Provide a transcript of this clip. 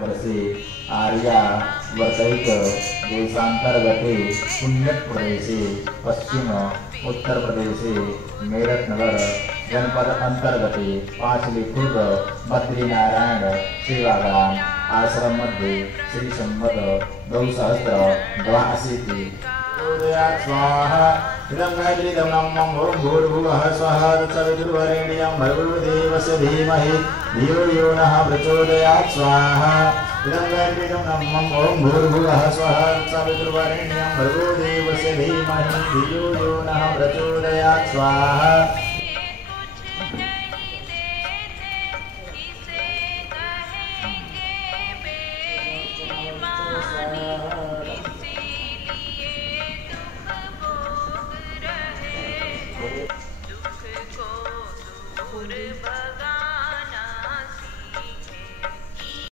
वर्षे आर्या वर्तैक देशांतर्गते पुण्यप्रदेशे पश्चिम उत्तर प्रदेशे मेरठ नगर जनपद अंतर्गते पांचलीखुर्द बद्रीनारायण सेवाग्राम आश्रम मध्ये श्री संवत 2082 स्वाहा इदं गायत्रीदं नमः ॐ भूर्भुवः स्वः तत्सवितुर्वरेण्यं भर्गोदेवस्य धीमहि धियो यो नः प्रचोदयात् स्वाहा इदं गायत्रीदं नमः ॐ भूर्भुवः स्वः तत्सवितुर्वरेण्यं भर्गोदेवस्य धीमहि धियो यो नः प्रचोदयात् स्वाहा